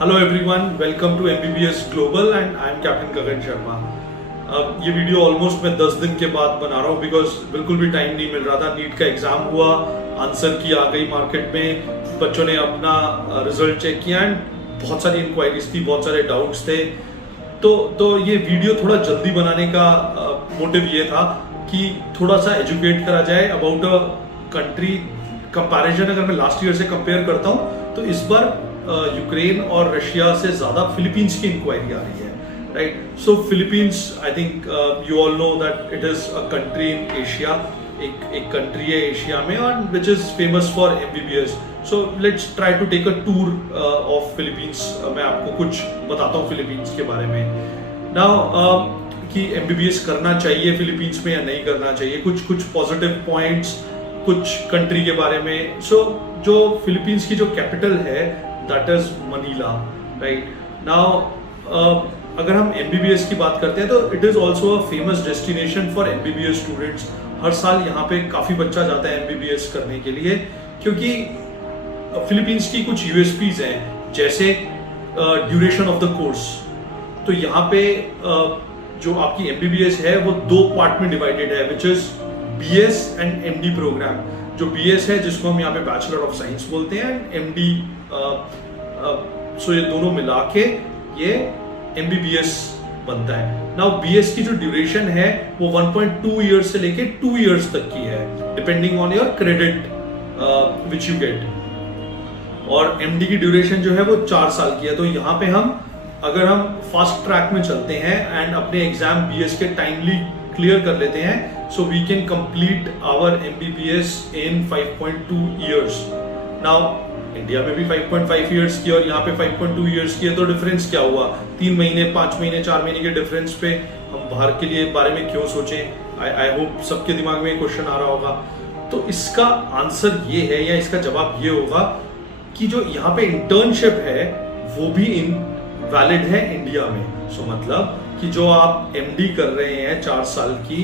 Hello everyone, welcome to MBBS global and I am captain Gagan Sharma. अब ये video almost मैं 10 दिन के बाद बना रहा हूँ बिकॉज बिल्कुल भी टाइम नहीं मिल रहा था। नीट का एग्जाम हुआ, आंसर की आ गई मार्केट में, बच्चों ने अपना रिजल्ट चेक किया एंड बहुत सारी इंक्वायरीज थी, बहुत सारे डाउट्स थे। तो ये वीडियो थोड़ा जल्दी बनाने का मोटिव ये था कि थोड़ा सा एजुकेट करा जाए अबाउट अ कंट्री। कंपैरिजन अगर मैं लास्ट ईयर से कंपेयर करता हूँ तो इस बार यूक्रेन और रशिया से ज्यादा फिलीपींस की इंक्वायरी आ रही है, right. So Philippines, I think you all know that it is a country in Asia, एक कंट्री है एशिया में और which is famous for MBBS। So let's try to take a tour of Philippines. मैं आपको कुछ बताता हूँ Philippines के बारे में। नाउ कि MBBS करना चाहिए फिलीपींस में या नहीं करना चाहिए, कुछ पॉजिटिव पॉइंट्स कुछ कंट्री के बारे में। सो जो फिलीपींस की जो कैपिटल है that is Manila, right. Now अगर हम MBBS की बात करते हैं तो it is also a famous destination for MBBS students. हर साल यहाँ पे काफी बच्चा जाता है MBBS करने के लिए, क्योंकि फिलीपींस की कुछ USPs हैं, जैसे ड्यूरेशन ऑफ द कोर्स। तो यहाँ पे जो आपकी MBBS है वो 2 पार्ट में डिवाइडेड है, which is BS and MD programme. जो BS है जिसको हम यहाँ पे बैचलर ऑफ साइंस बोलते हैं, MD सो ये दोनों मिला के ये MBBS बनता है। नाउ BS की जो ड्यूरेशन है वो 1.2 ईयर्स से लेके 2 ईयर्स तक की है, depending on your credit which you get. और MD की ड्यूरेशन जो है वो 4 साल की है। तो यहाँ पे अगर हम फास्ट ट्रैक में चलते हैं एंड अपने एग्जाम BS के टाइमली क्लियर कर लेते हैं, so we can complete our MBBS in 5.2 years. Now India में भी 5.5 ईयर्स की और यहाँ पे 5.2 ईयर्स की है, तो डिफरेंस क्या हुआ? 3 महीने, 5 महीने, 4 महीने के डिफरेंस पे हम बाहर के लिए बारे में क्यों सोचें? आई होप सबके दिमाग में क्वेश्चन आ रहा होगा। तो इसका आंसर ये है या इसका जवाब ये होगा कि जो यहाँ पे इंटर्नशिप है वो भी वैलिड है इंडिया में। सो मतलब कि जो आप MD कर रहे हैं 4 साल की,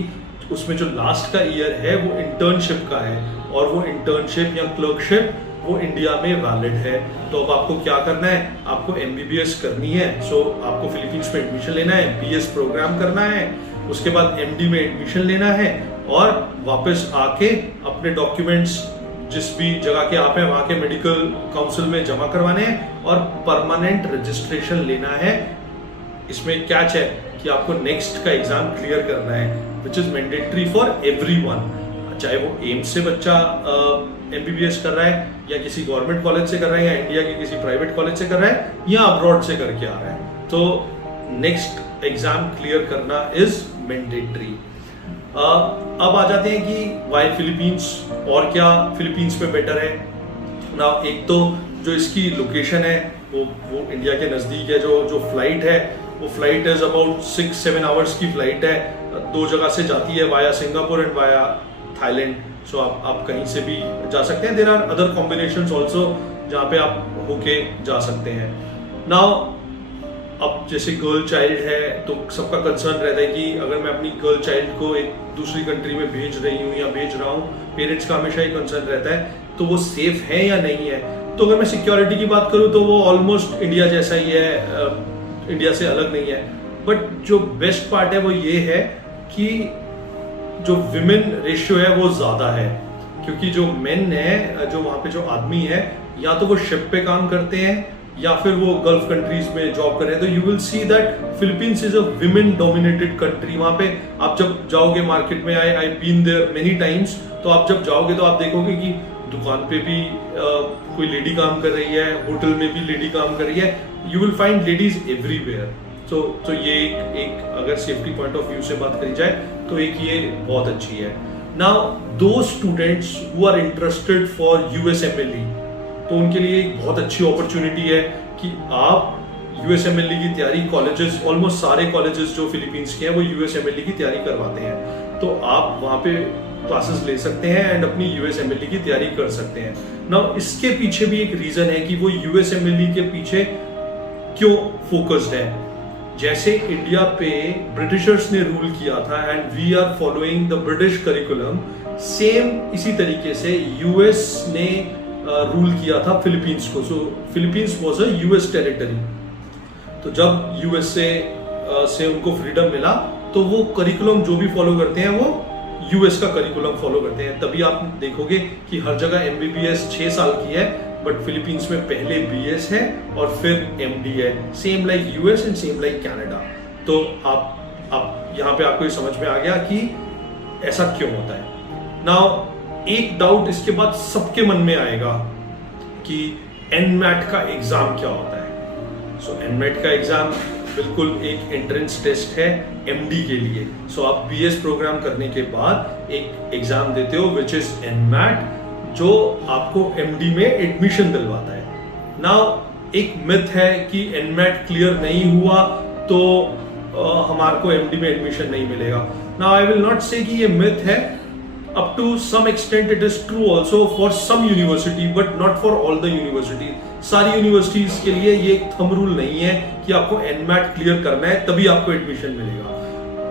उसमें जो लास्ट का ईयर है वो इंटर्नशिप का है और वो इंटर्नशिप या क्लर्कशिप वो इंडिया में वैलिड है। तो अब आपको क्या करना है? आपको MBBS करनी है। सो आपको फिलीपींस में एडमिशन लेना है, BS प्रोग्राम करना है, उसके बाद MD में एडमिशन लेना है और वापस आके अपने डॉक्यूमेंट्स जिस भी जगह के आप हैं वहां के मेडिकल काउंसिल में जमा करवाने हैं और परमानेंट रजिस्ट्रेशन लेना है। इसमें कैच है कि आपको नेक्स्ट का एग्जाम क्लियर करना है, which is mandatory for everyone, चाहे वो एम्स से बच्चा MBBS कर रहा है या किसी गवर्नमेंट कॉलेज से कर रहा है या इंडिया के किसी प्राइवेट कॉलेज से कर रहा है या अब्रॉड से करके आ रहा है। तो नेक्स्ट एग्जाम क्लियर करना इज मैंडेटरी। अब आ जाते हैं कि वाई फिलीपींस और क्या फिलीपींस में बेटर है। ना एक तो जो इसकी लोकेशन है वो इंडिया के नजदीक है। जो फ्लाइट है वो फ्लाइट इज अबाउट 6-7 आवर्स की फ्लाइट है, 2 जगह से जाती है, via Singapore and via Thailand. So आप कहीं से भी जा सकते हैं। There are other combinations also जहाँ पे आप होके जा सकते हैं। नाउ अब जैसे गर्ल चाइल्ड है तो सबका कंसर्न रहता है कि अगर मैं अपनी गर्ल चाइल्ड को एक दूसरी कंट्री में भेज रही हूँ या भेज रहा हूँ, पेरेंट्स का हमेशा ही कंसर्न रहता है तो वो सेफ है या नहीं है। तो अगर मैं सिक्योरिटी की बात करूँ तो वो ऑलमोस्ट इंडिया जैसा ही है, इंडिया से अलग नहीं है। बट जो बेस्ट पार्ट है वो ये है कि जो विमेन रेशियो है वो ज्यादा है, क्योंकि जो मेन है, जो वहां पे जो आदमी है, या तो वो शिप पे काम करते हैं या फिर वो गल्फ कंट्रीज में जॉब कर रहे हैं। तो you will see that Philippines is a women dominated country. वहां पे आप जब जाओगे मार्केट में, I been there many times, तो आप जब जाओगे तो आप देखोगे कि दुकान पे भी कोई लेडी काम कर रही है, होटल में भी लेडी काम कर रही है। You will find ladies everywhere. तो ये एक अगर सेफ्टी पॉइंट ऑफ व्यू से बात करी जाए तो एक ये बहुत अच्छी है। Now those students who are interested for USMLE, तो उनके लिए एक बहुत अच्छी अपॉर्चुनिटी है कि आप USMLE की तैयारी, कॉलेजेस ऑलमोस्ट सारे कॉलेजेस जो फिलीपींस के हैं वो USMLE की तैयारी करवाते हैं। तो आप वहां पे क्लासेस ले सकते हैं एंड अपनी USMLE की तैयारी कर सकते हैं। नाउ इसके पीछे भी एक रीजन है कि वो USMLE के पीछे क्यों फोकस्ड है। जैसे इंडिया पे ब्रिटिशर्स ने रूल किया था and we are following the British curriculum, same इसी तरीके से US ने रूल किया था फिलीपींस को। So Philippines was a US territory. तो जब यूएसए से उनको फ्रीडम मिला तो वो करिकुलम जो भी फॉलो करते हैं वो यूएस का करिकुलम फॉलो करते हैं। तभी आप देखोगे कि हर जगह एमबीबीएस 6 साल की है, बट फिलीपींस में पहले बीएस है और फिर एमडी है, same like US and same like Canada. तो आप यहाँ पे आपको ये समझ में आ गया कि ऐसा क्यों होता है। नाउ एक डाउट इसके बाद सबके मन में आएगा कि एनमैट का एग्जाम क्या होता है। सो एनमैट का एग्जाम बिल्कुल एक एंट्रेंस टेस्ट है एमडी के लिए। सो आप बीएस प्रोग्राम करने के बाद एक एग्जाम देते हो विच इज एनमैट, जो आपको एमडी में एडमिशन दिलवाता है। नाउ एक मिथ है कि एनमैट क्लियर नहीं हुआ तो हमारे को एमडी में एडमिशन नहीं मिलेगा। नाउ आई विल नॉट से कि ये मिथ है, up to some extent it is true also for some university but not for all the universities। सारी यूनिवर्सिटीज के लिए ये एक थंब रूल नहीं है कि आपको एनमैट क्लियर करना है तभी आपको एडमिशन मिलेगा।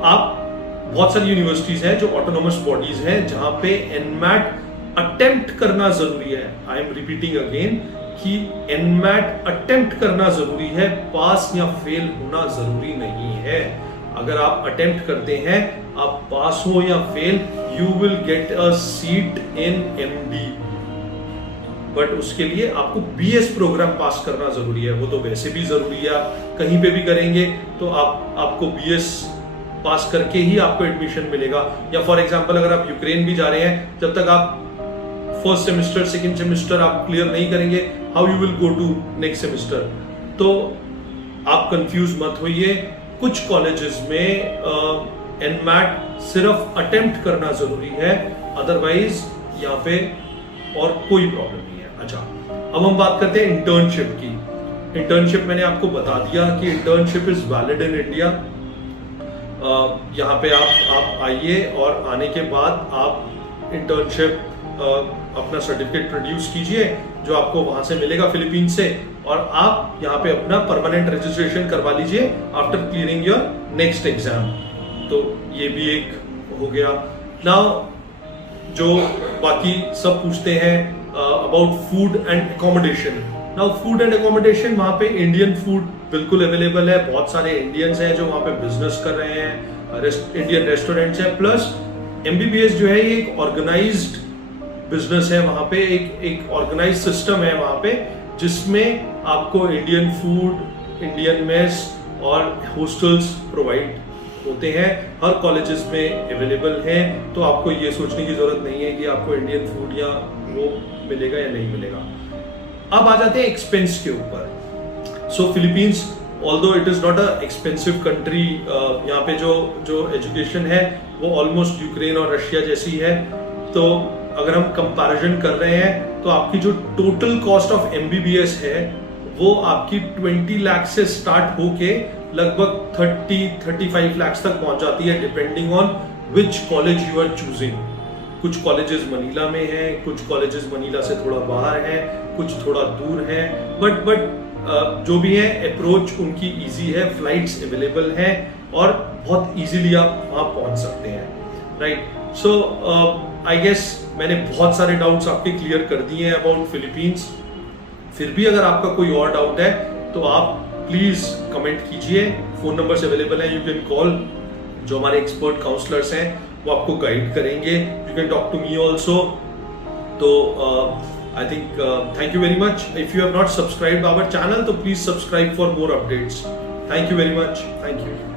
आप बहुत सारी यूनिवर्सिटीज हैं जो ऑटोनोमस बॉडीज हैं जहां पे एनमैट अटेम्प्ट करना जरूरी है। आई एम रिपीटिंग अगेन कि एनमैट अटेम्प्ट करना जरूरी है, पास या फेल होना जरूरी नहीं है। अगर आप अटेम्प्ट करते हैं, आप पास हो या fail, you will get a seat in MD. But उसके लिए आपको बीएस प्रोग्राम पास करना जरूरी है। वो तो वैसे भी जरूरी है, आप कहीं पे भी करेंगे तो आपको बीएस पास करके ही आपको एडमिशन मिलेगा। या फॉर एग्जांपल अगर आप यूक्रेन भी जा रहे हैं, जब तक आप फर्स्ट सेमेस्टर सेकंड सेमेस्टर आप क्लियर नहीं करेंगे, how you will go to next semester. तो आप कंफ्यूज मत होइए। कुछ कॉलेजेस में एनमैट सिर्फ अटेम्प्ट करना जरूरी है, अदरवाइज यहाँ पे और कोई प्रॉब्लम नहीं है। अच्छा, अब हम बात करते हैं इंटर्नशिप की। इंटर्नशिप मैंने आपको बता दिया कि internship is valid in India. यहाँ पे आप आइए और आने के बाद आप इंटर्नशिप अपना सर्टिफिकेट प्रोड्यूस कीजिए जो आपको वहां से मिलेगा फिलीपींस से, और आप यहाँ पे अपना परमानेंट रजिस्ट्रेशन करवा लीजिए after clearing your next exam. तो ये भी एक हो गया। नाउ जो बाकी सब पूछते हैं about food and accommodation. Now food and accommodation, वहाँ पे इंडियन फूड बिल्कुल अवेलेबल है। बहुत सारे इंडियंस हैं जो वहाँ पे बिजनेस कर रहे हैं, इंडियन रेस्टोरेंट्स हैं। प्लस एमबीबीएस जो है ये एक ऑर्गेनाइज्ड बिजनेस है। वहाँ पे एक ऑर्गेनाइज्ड सिस्टम है वहाँ पे, जिसमें आपको इंडियन फूड, इंडियन मेस और हॉस्टल्स प्रोवाइड होते हैं। हर कॉलेजेस में अवेलेबल हैं, तो आपको ये सोचने की जरूरत नहीं है कि आपको इंडियन फूड या वो मिलेगा या नहीं मिलेगा। अब आ जाते हैं एक्सपेंस के ऊपर। So Philippines, although it is not a expensive country, यहाँ पे जो एजुकेशन है वो ऑलमोस्ट यूक्रेन और रशिया जैसी है। तो अगर हम कंपैरिजन कर रहे हैं तो आपकी जो टोटल कॉस्ट ऑफ एमबीबीएस है वो आपकी 20 लाख से स्टार्ट होके लगभग 30-35 लाख तक पहुंच जाती है, depending on which college you are choosing. कुछ कॉलेजेस मनीला में हैं, कुछ कॉलेजेस मनीला से थोड़ा बाहर हैं, कुछ थोड़ा दूर हैं, बट जो भी है अप्रोच उनकी इजी है, फ्लाइट्स अवेलेबल हैं और बहुत इजीली आप वहां पहुंच सकते हैं, राइट। सो आई गेस मैंने बहुत सारे डाउट्स आपके क्लियर कर दिए हैं अबाउट फिलीपींस। फिर भी अगर आपका कोई और डाउट है तो आप प्लीज कमेंट कीजिए। फोन नंबर्स अवेलेबल है, यू कैन कॉल। जो हमारे एक्सपर्ट काउंसलर्स हैं वो आपको गाइड करेंगे। You can talk to me also. तो I think thank you very much. If you have not subscribed our channel तो please subscribe for more updates. Thank you very much. Thank you.